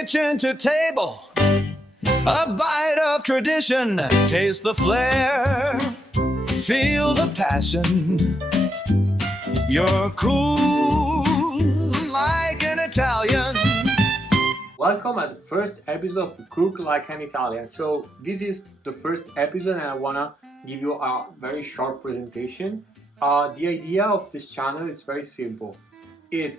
kitchen to table, a bite of tradition, taste the flair, feel the passion. You're cool like an Italian. Welcome at the first episode of Cook Like an Italian. So this is the first episode and I wanna give you a very short presentation. The idea of this channel is very simple. It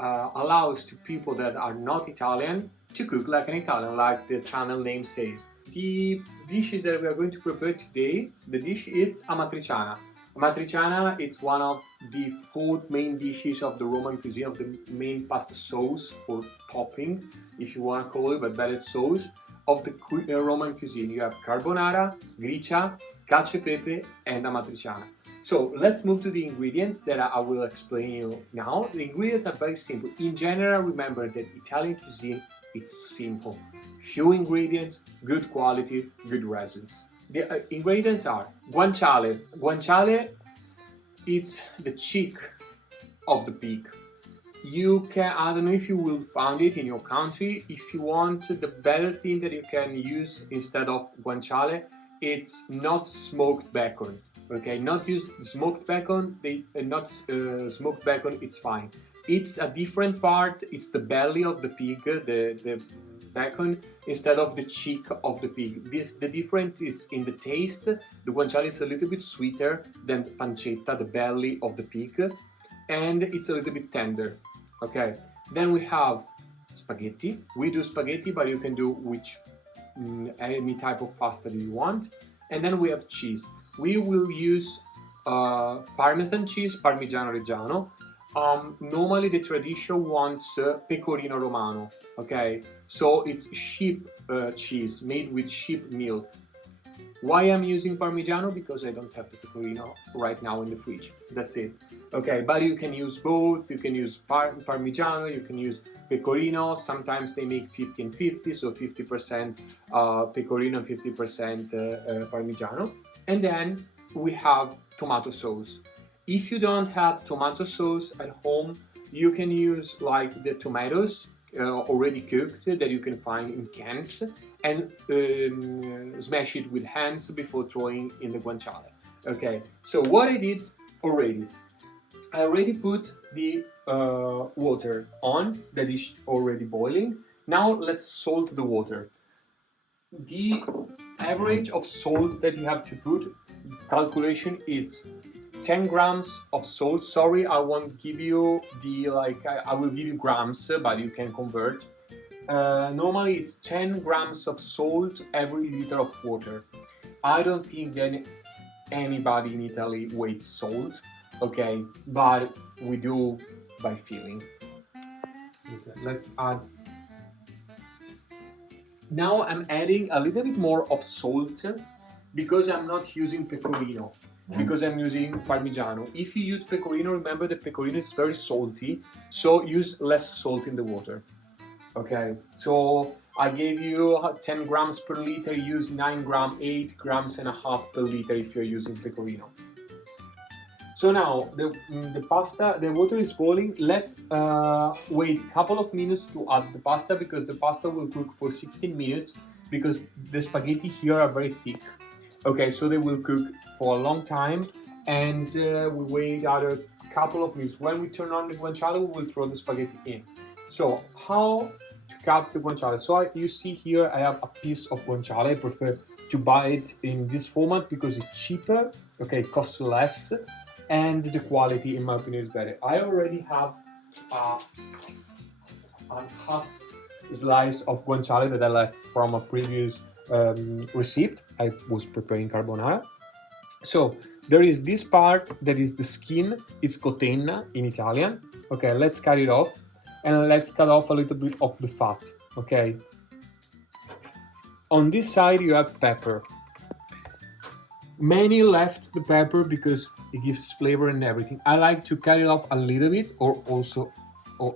allows to people that are not Italian to cook like an Italian, like the channel name says. The dishes that we are going to prepare today, the dish is Amatriciana. Amatriciana is one of the four main dishes of the Roman cuisine, of the main pasta sauce or topping, if you want to call it, but that is sauce of the Roman cuisine. You have carbonara, gricia, cacio e pepe, and Amatriciana. So let's move to the ingredients that I will explain you now. The ingredients are very simple. In general, remember that Italian cuisine is simple. Few ingredients, good quality, good results. The ingredients are guanciale. Guanciale is the cheek of the pig. You can, I don't know if you will find it in your country. If you want the better thing that you can use instead of guanciale, it's not smoked bacon. Okay, not use smoked bacon. Smoked bacon. It's fine. It's a different part. It's the belly of the pig. The bacon instead of the cheek of the pig. The difference is in the taste. The guanciale is a little bit sweeter than the pancetta, the belly of the pig, and it's a little bit tender. Okay, then we have spaghetti. We do spaghetti, but you can do any type of pasta that you want. And then we have cheese. We will use Parmesan cheese, Parmigiano Reggiano. Normally the tradition wants pecorino romano, okay? So it's sheep cheese made with sheep milk. Why I'm using Parmigiano? Because I don't have the pecorino right now in the fridge. That's it. Okay, but you can use both. You can use Parmigiano, you can use pecorino. Sometimes they make 50-50, so 50% pecorino and 50% Parmigiano. And then we have tomato sauce. If you don't have tomato sauce at home, you can use like the tomatoes already cooked that you can find in cans and smash it with hands before throwing in the guanciale. Okay, so what I did already, I already put the water on, that is already boiling. Now let's salt the water. The average of salt that you have to put, calculation is 10 grams of salt. Sorry, I won't give you the I will give you grams, but you can convert. Normally it's 10 grams of salt every liter of water. I don't think that anybody in Italy weighs salt, okay, but we do by feeling. Okay, let's add. Now I'm adding a little bit more of salt because I'm not using pecorino. Because I'm using Parmigiano. If you use pecorino, remember that pecorino is very salty, so use less salt in the water. Okay, so I gave you 10 grams per liter, use 9 grams, 8 grams and a half per liter if you're using pecorino. So now the water is boiling. Let's wait a couple of minutes to add the pasta because the pasta will cook for 16 minutes because the spaghetti here are very thick. Okay, so they will cook for a long time and we wait another couple of minutes. When we turn on the guanciale, we will throw the spaghetti in. So how to cut the guanciale? So you see here I have a piece of guanciale. I prefer to buy it in this format because it's cheaper, okay, it costs less, and the quality in my opinion is better. I already have a half slice of guanciale that I left from a previous recipe. I was preparing carbonara. So there is this part that is the skin, is cotenna in Italian. Okay, let's cut it off and let's cut off a little bit of the fat. Okay. On this side you have pepper. Many left the pepper because it gives flavor and everything. I like to cut it off a little bit or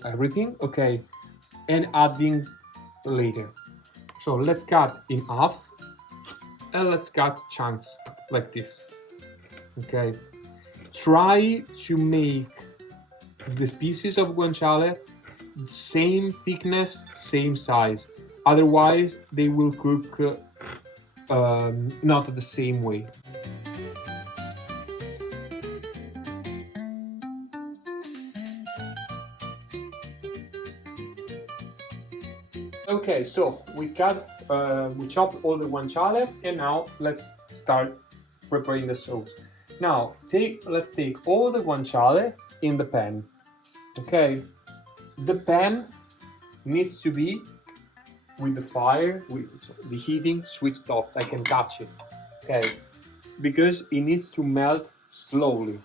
everything. Okay, and adding later. So let's cut in half and let's cut chunks like this. Okay, try to make the pieces of guanciale same thickness, same size. Otherwise, they will cook not the same way. Okay, so we chopped all the guanciale, and now let's start preparing the sauce. Now, let's take all the guanciale in the pan. Okay, the pan needs to be with the fire, with the heating switched off. I can touch it. Okay, because it needs to melt slowly.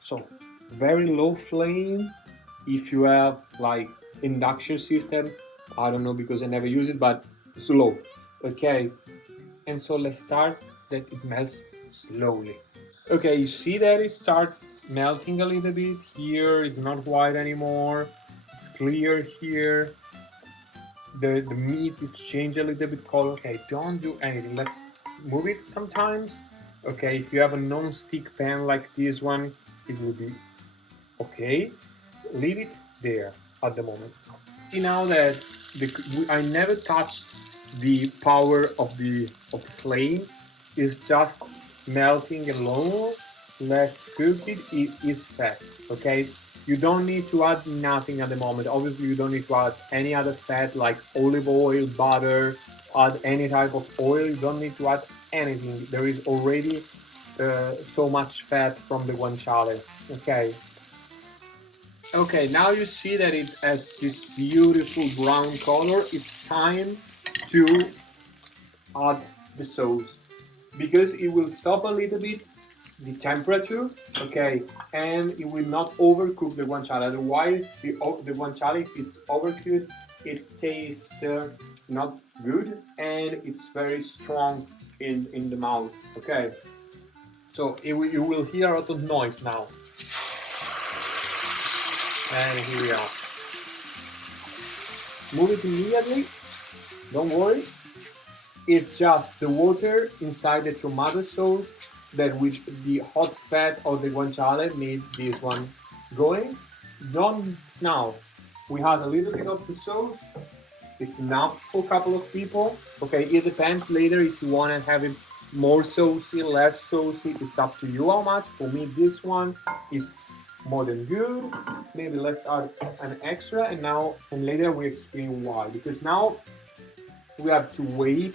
So, very low flame. If you have like induction system, I don't know because I never use it, but slow. Okay, and so let's start that it melts slowly. Okay, you see that it starts melting a little bit. Here it's not white anymore. It's clear here. The meat is changed a little bit color. Okay, don't do anything. Let's move it sometimes. Okay, if you have a non-stick pan like this one, it will be okay. Leave it there at the moment. See now that I never touched the power of the flame. It's just melting alone. Let's cook it. It is fat. Okay. You don't need to add nothing at the moment. Obviously, you don't need to add any other fat like olive oil, butter, add any type of oil. You don't need to add anything. There is already so much fat from the guanciale. Okay. Okay, now you see that it has this beautiful brown color. It's time to add the sauce because it will stop a little bit the temperature, okay, and it will not overcook the guanciale. Otherwise, the guanciale, if it's overcooked, it tastes not good and it's very strong in the mouth. Okay, so you will hear a lot of noise now. And here we are. Move it immediately. Don't worry. It's just the water inside the tomato sauce that with the hot fat of the guanciale made this one going. Don't now. We have a little bit of the sauce. It's enough for a couple of people. Okay, it depends later if you want to have it more saucy, less saucy. It's up to you how much. For me, this one is more than good. Maybe let's add an extra, and later we explain why. Because now we have to wait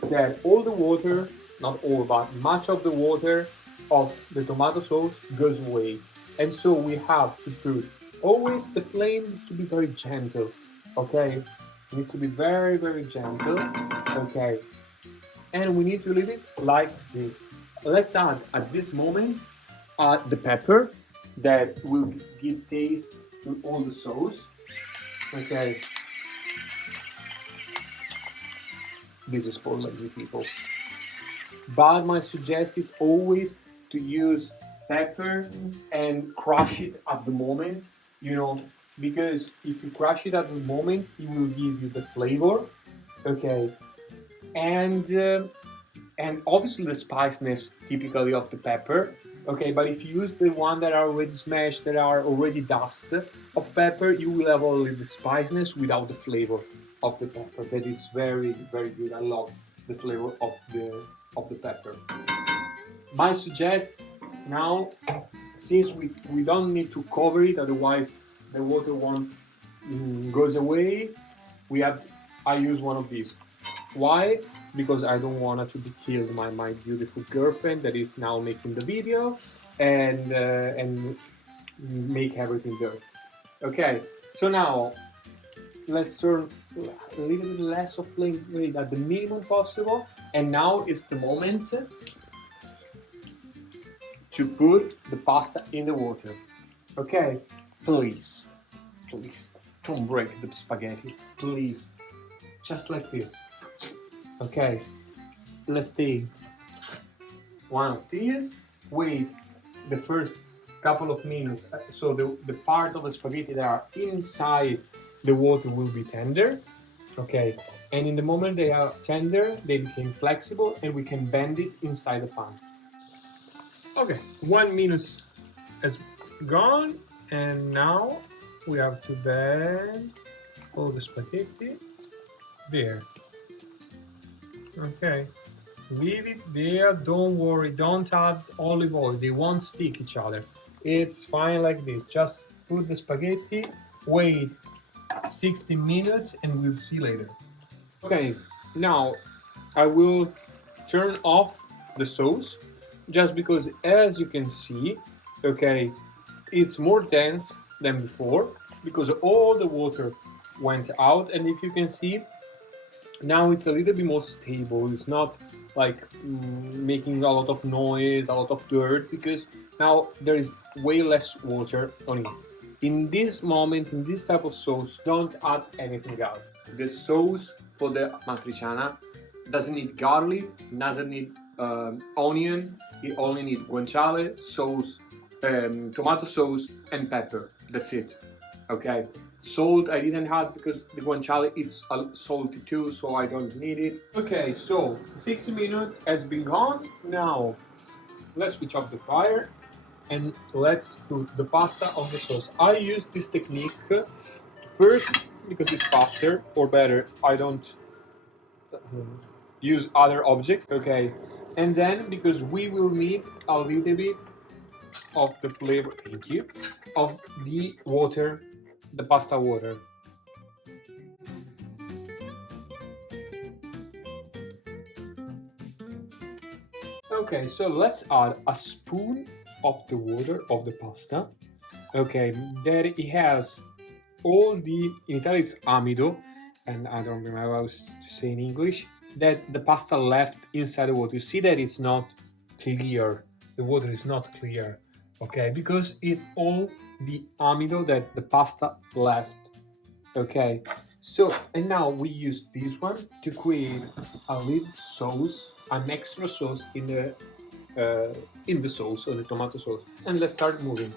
that all the water, not all, but much of the water of the tomato sauce goes away. And so we have to put, always the flame needs to be very gentle, okay? It needs to be very, very gentle, okay? And we need to leave it like this. Let's add at this moment the pepper that will give taste to all the sauce. Okay. This is for lazy people. But my suggestion is always to use pepper and crush it at the moment, because if you crush it at the moment, it will give you the flavor. Okay. And obviously the spiciness typically of the pepper, okay, but if you use the one that are already smashed, that are already dust of pepper, you will have only the spiciness without the flavor of the pepper. That is very, very good. I love the flavor of the pepper. My suggestion now, since we don't need to cover it, otherwise the water won't goes away, I use one of these. Why? Because I don't want her to be killed, my beautiful girlfriend that is now making the video and make everything dirty. Okay, so now let's turn a little bit less of flame at the minimum possible, and now is the moment to put the pasta in the water. Okay, please don't break the spaghetti, please, just like this. Okay, let's take one of these, wait the first couple of minutes so the part of the spaghetti that are inside the water will be tender. Okay, and in the moment they are tender, they became flexible and we can bend it inside the pan. Okay, 1 minute has gone, and now we have to then all the spaghetti there. Okay, leave it there. Don't worry, don't add olive oil, they won't stick each other. It's fine like this. Just put the spaghetti, wait 60 minutes, and we'll see later. Okay, now I will turn off the sauce just because, as you can see, okay, it's more dense than before because all the water went out, and if you can see, now it's a little bit more stable. It's not like making a lot of noise, a lot of dirt, because now there is way less water on it. In this moment, in this type of sauce, don't add anything else. The sauce for the matriciana doesn't need garlic, doesn't need onion. It only needs guanciale, sauce, tomato sauce, and pepper. That's it. Okay. Salt I didn't add because the guanciale is salty too, so I don't need it. Okay, so 60 minutes has been gone. Now let's switch off the fire and let's put the pasta on the sauce. I use this technique first because it's faster, or better, I don't use other objects. Okay, and then because we will need a little bit of the flavor, thank you, of the water, the pasta water. Okay, so let's add a spoon of the water of the pasta. Okay, there it has all the, in Italian it's amido, and I don't remember how to say in English, that the pasta left inside the water. You see that it's not clear, the water is not clear, okay, because it's all the amido that the pasta left. Okay, so and now we use this one to create a little sauce, an extra sauce in the sauce, or the tomato sauce, and let's start moving.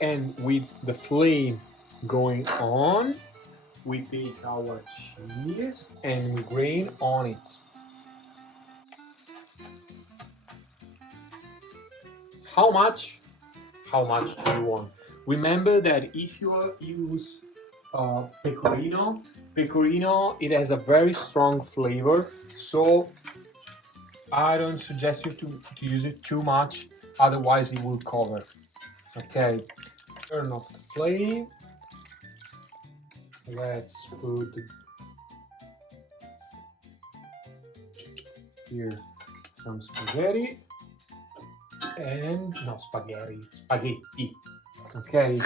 And with the flame going on, we take our cheese and we grain on it. How much? How much do you want? Remember that if you use pecorino, it has a very strong flavor, so I don't suggest you to use it too much, otherwise it will cover. Okay, turn off the flame. Let's put here some spaghetti and no spaghetti. Okay,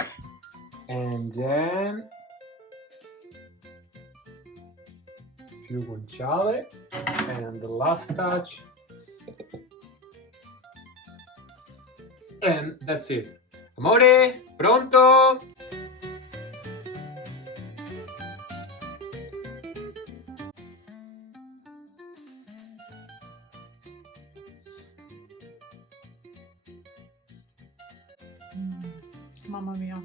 and then a few guanciale, and the last touch, and that's it. Amore, pronto? Mamma mia.